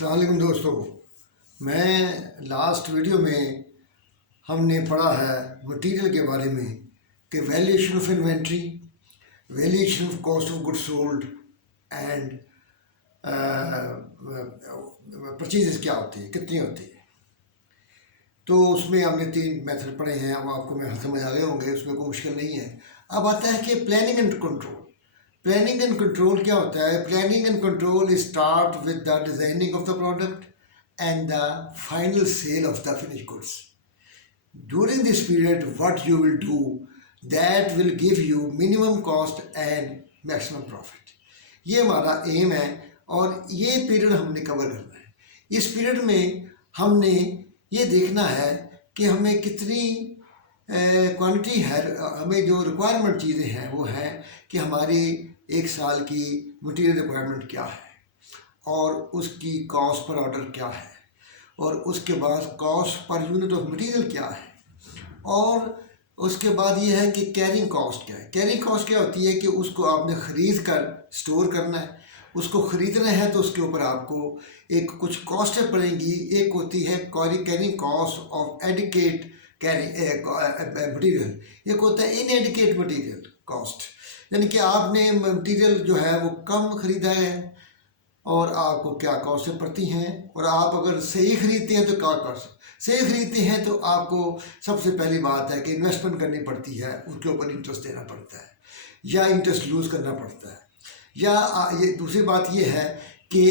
अस्सलाम वालेकुम दोस्तों। मैं लास्ट वीडियो में हमने पढ़ा है मटेरियल के बारे में कि valuation of inventory, valuation of cost of goods sold and purchases क्या होती है, कितनी होती है। तो उसमें हमने 3 मेथड पढ़े हैं। अब आपको मैं समझ आ गए होंगे, उसमें कोई मुश्किल नहीं है। अब आता है कि planning and control. Planning and control क्या होता है? Planning and control start with the designing of the product and the final sale of the finished goods. During this period, what you will do that will give you minimum cost and maximum profit. ये हमारा M है और ये period हमने cover करना है। इस period में हमने ये देखना है कि हमें कितनी क्वांटिटी है, हमें जो रिक्वायरमेंट चीज़ें हैं वो है कि हमारी 1 साल की मटेरियल रिक्वायरमेंट क्या है और उसकी कॉस्ट पर ऑर्डर क्या है और उसके बाद cost per unit of material क्या है और उसके बाद ये है कि कैरिंग कॉस्ट क्या है। कैरिंग कॉस्ट क्या होती है कि उसको आपने ख़रीद कर स्टोर करना है, उसको ख़रीदना है तो उसके ऊपर आपको एक कुछ कॉस्टें पड़ेंगी। एक होती है carrying cost of adequate carrying material, एक होता है इनएडिकेट मटीरियल कॉस्ट, यानी कि आपने मटीरियल जो है वो कम ख़रीदा है और आपको क्या कॉस्टें पड़ती हैं। और आप अगर सही ख़रीदते हैं तो क्या कॉस्ट, सही ख़रीदते हैं तो आपको सबसे पहली बात है कि इन्वेस्टमेंट करनी पड़ती है, उसके ऊपर इंटरेस्ट देना पड़ता है या इंटरेस्ट लूज़ करना पड़ता है। या ये दूसरी बात ये है कि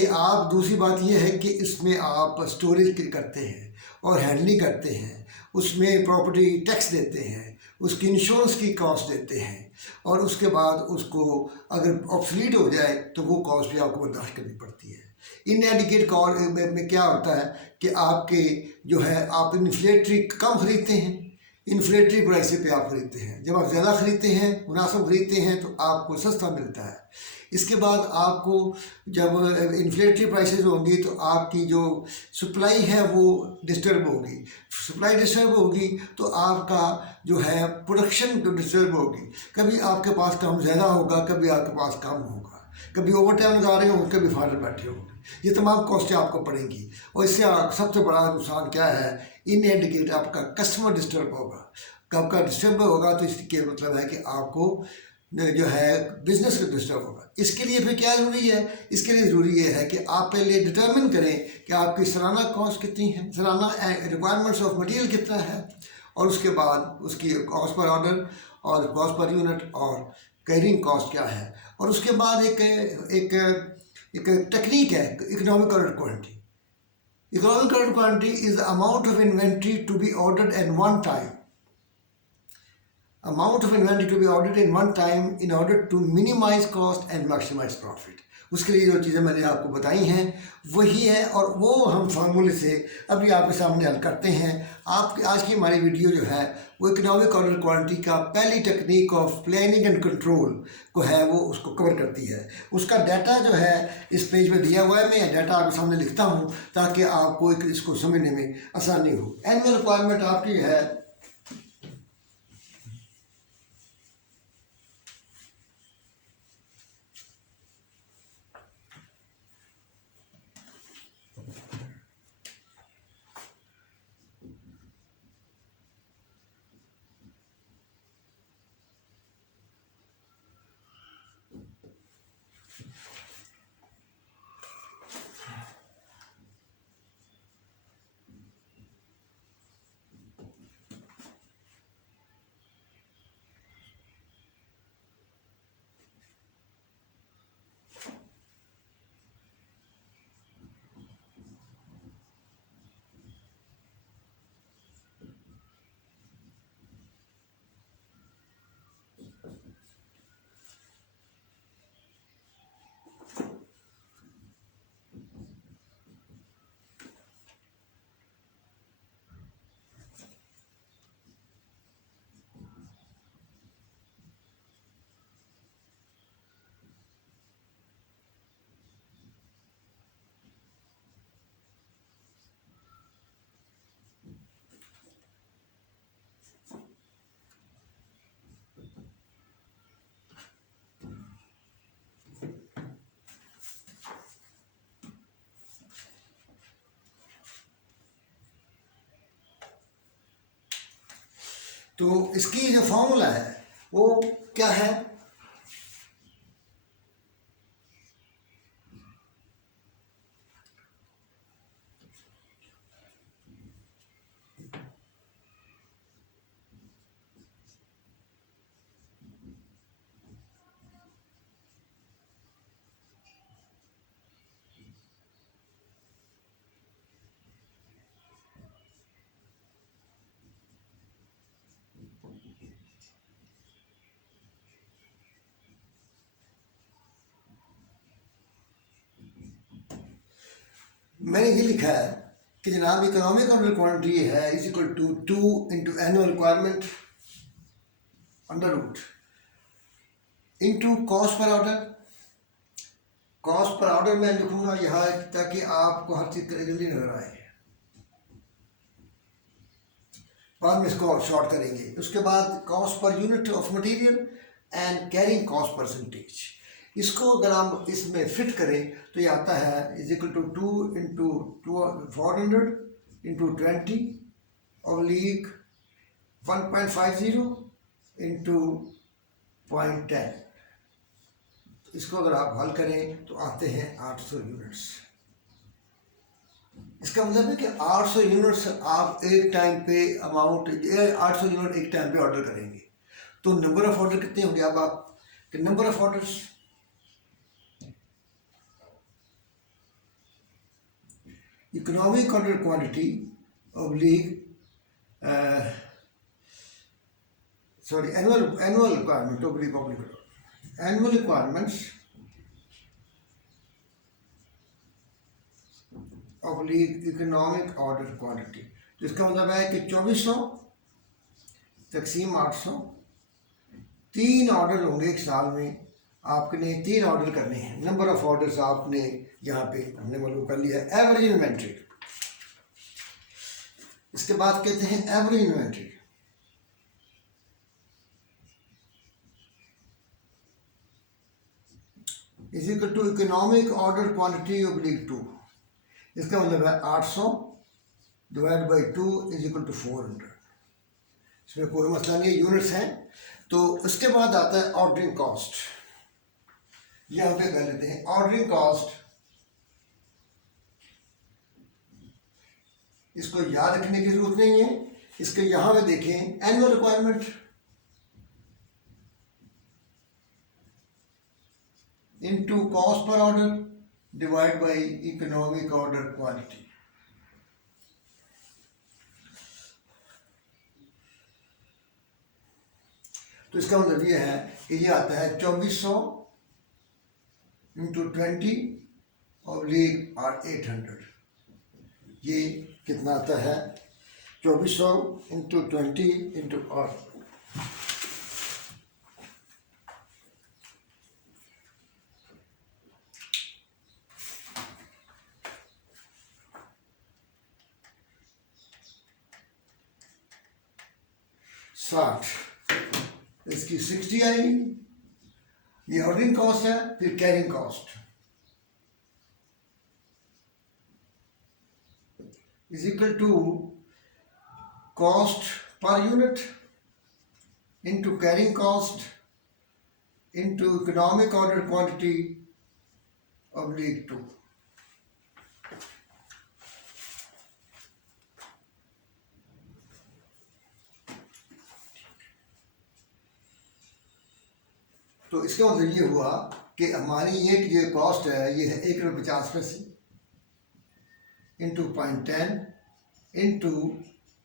दूसरी बात ये है कि इसमें आप स्टोरेज करते हैं और हैंडलिंग करते हैं, उसमें प्रॉपर्टी टैक्स देते हैं, उसकी इंश्योरेंस की कॉस्ट देते हैं और उसके बाद उसको अगर ऑब्सलीट हो जाए तो वो कॉस्ट भी आपको बर्दाश्त करनी पड़ती है। इनएडिकेट कॉस्ट में क्या होता है कि आपके जो है आप इन्फ्लेटरी कम ख़रीदते हैं, इन्फ्लेटरी प्राइस पे आप ख़रीदते हैं। जब आप ज़्यादा ख़रीदते हैं, मुनासिब ख़रीदते हैं तो आपको सस्ता मिलता है। इसके बाद आपको जब इन्फ्लेटरी प्राइसेस होंगी तो आपकी जो सप्लाई है वो डिस्टर्ब होगी। सप्लाई डिस्टर्ब होगी तो आपका जो है प्रोडक्शन डिस्टर्ब होगी। कभी आपके पास काम ज़्यादा होगा, कभी आपके पास कम होगा, कभी ओवर टाइम लगा रहे होंगे, कभी फाइनल बैठे होंगे। ये तमाम कॉस्टें आपको पड़ेंगी और इससे सबसे बड़ा नुकसान क्या है? इनएडिकेट आपका कस्टमर डिस्टर्ब होगा। कब का डिस्टर्ब होगा तो इसके मतलब है कि आपको जो है बिजनेस को डिस्टर्ब होगा। इसके लिए फिर क्या ज़रूरी है? इसके लिए ज़रूरी ये है कि आप पहले डिटर्मिन करें कि आपकी सालाना कॉस्ट कितनी है, सालाना रिक्वायरमेंट्स ऑफ मटेरियल कितना है और उसके बाद उसकी कॉस्ट पर ऑर्डर और कॉस्ट पर यूनिट और कैरिंग कॉस्ट क्या है। और उसके बाद एक टेक्निक है economic order quantity. Economic order quantity is the amount of inventory to be ordered at one time. Amount of inventory to be ordered in one time in order to minimize cost and maximize profit. उसके लिए जो चीज़ें मैंने आपको बताई हैं वही है और वो हम फार्मूले से अभी आपके सामने हल करते हैं। आप आज की हमारी वीडियो जो है वो इकोनॉमिक ऑर्डर क्वांटिटी का पहली technique of planning and control को है, वो उसको कवर करती है। उसका डाटा जो है इस पेज पे दिया हुआ है। मैं डाटा आपके सामने लिखता हूँ ताकि आपको इसको समझने में आसानी हो। एनुअल रिक्वायरमेंट आपकी है तो इसकी जो फॉर्मूला है वो क्या है? मैंने ये लिखा है कि जनाब इकोनॉमिक ऑर्डर क्वांटिटी है is equal to 2 into annual requirement under root into cost per order. Cost per order मैं लिखूंगा यहाँ ताकि आपको हर चीज़ जल्दी नजर आए, बाद में इसको शॉर्ट करेंगे। उसके बाद cost per unit of material and carrying cost percentage. इसको अगर हम इसमें फिट करें तो ये आता है is equal to 2 into 400 into 20 oblique 1.50 into 0.10। इसको अगर आप हल करें तो आते हैं 800 यूनिट्स। इसका मतलब है कि 800 यूनिट्स आप एक टाइम पे अमाउंट 800 यूनिट एक टाइम पे ऑर्डर करेंगे तो नंबर ऑफ ऑर्डर कितने होंगे? अब आप number of orders economic order quantity oblique annual requirement oblique annual requirements oblique economic order quantity. तो इसका मतलब है कि 2400 तकसीम 800, 3 ऑर्डर होंगे एक साल में, आपने 3 ऑर्डर करने हैं। नंबर ऑफ ऑर्डर्स आपने यहाँ पे हमने मालूम कर लिया है एवरेज इन्वेंट्री। इसके बाद कहते हैं average inventory is equal to economic order quantity oblique 2। इसका मतलब है 800 divide by 2 is equal to 400। इसमें कोई मसला नहीं है, यूनिट्स हैं। तो उसके बाद आता है ऑर्डरिंग कॉस्ट। यहाँ पे कर लेते हैं ऑर्डरिंग कॉस्ट। इसको याद रखने की जरूरत नहीं है। इसके यहाँ पे देखें annual requirement into cost per order divide by economic order quantity. तो इसका मतलब ये है कि ये आता है 2400 इंटू 20 ऑब्लिक 800। ये कितना आता है? 2400 इंटू 20 इंटू 8। इसकी 60 आएगी। ये ऑर्डरिंग कॉस्ट है। फिर carrying cost is equal to cost per unit into carrying cost into economic order quantity oblique 2। तो इसका मतलब ये हुआ कि हमारी ये जो कॉस्ट है ये है 1.50 इंटू 0.10 इंटू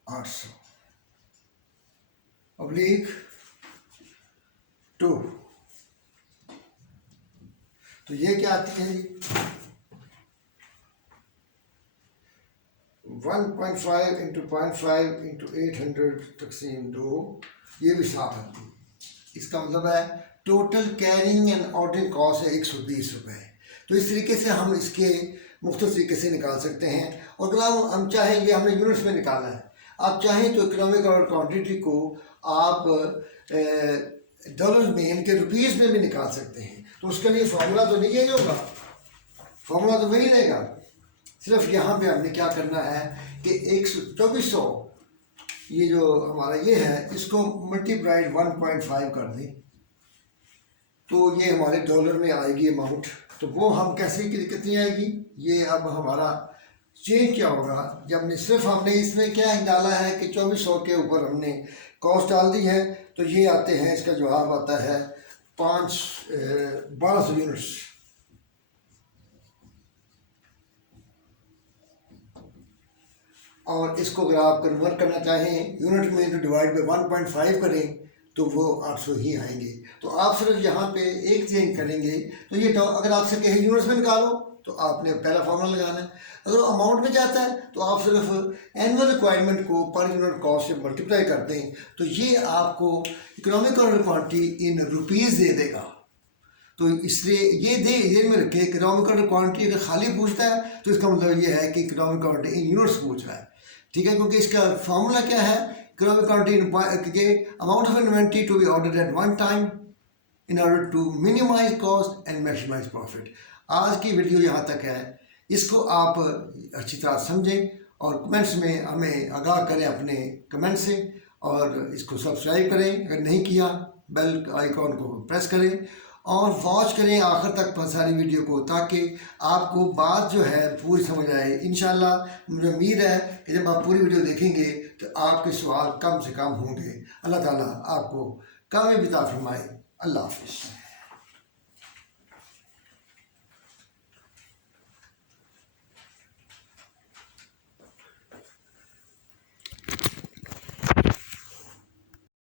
800 ऑब्लिक 2। तो ये क्या आती है? 1.5 इंटू 0.5 इंटू 800 तकसीम 2। ये भी 7 आती है। इसका मतलब है total carrying and ordering cost है 120 रुपये। तो इस तरीके से हम इसके मुख्तलिफ तरीके से निकाल सकते हैं। और अगर हम चाहें, ये हमने यूनिट्स में निकाला है, आप चाहें तो इकोनॉमिक और क्वांटिटी को आप डॉलर में इनके रुपीज़ में भी निकाल सकते हैं। तो उसके लिए फार्मूला तो नहीं होगा, फार्मूला तो वही रहेगा। सिर्फ यहाँ पे हमने क्या करना है कि 2400 ये जो हमारा ये है इसको मल्टीप्लाइड 1.5 कर दें तो ये हमारे डॉलर में आएगी अमाउंट। तो वो हम कैसे कितनी आएगी, ये अब हमारा चेंज क्या होगा जब हमने इसमें क्या डाला है कि 2400 के ऊपर हमने कॉस्ट डाल दी है, तो ये आते हैं, इसका जवाब आता है 1200 यूनिट्स। और इसको अगर आप कन्वर्ट करना चाहें यूनिट में तो डिवाइड बाई 1.5 करें तो वो 800 ही आएंगे। तो आप सिर्फ यहाँ पे एक चेंज करेंगे तो ये अगर आपसे कहे यूनिट्स में निकालो तो आपने पहला फॉर्मूला लगाना है। अगर अमाउंट में जाता है तो आप सिर्फ एनुअल रिक्वायरमेंट को पर यूनिट कॉस्ट से मल्टीप्लाई करते हैं तो ये आपको इकोनॉमिकल क्वांटिटी इन रुपीज़ दे देगा। तो इसलिए ये में रखे इकोनॉमिकल क्वांटिटी अगर खाली पूछता है तो इसका मतलब ये है कि इकोनॉमिक क्वांटिटी इन यूनिट्स पूछ रहा है, ठीक है, क्योंकि इसका फार्मूला क्या है, economic quantity amount of inventory to be ordered at one time in order to minimise cost and maximise profit. आज की वीडियो यहाँ तक है, इसको आप अच्छी तरह समझें और कमेंट्स में हमें आगाह करें अपने कमेंट से, और इसको सब्सक्राइब करें, अगर नहीं किया बेल आइकॉन को प्रेस करें और वॉच करें आखिर तक सारी वीडियो को, ताकि आपको बात जो है पूरी समझ आए। इंशाल्लाह मुझे उम्मीद है कि जब आप पूरी वीडियो देखेंगे तो आपके सवाल कम से कम होंगे। अल्लाह ताला आपको कामयाबी अता फरमाए। अल्लाह हाफ़िज़।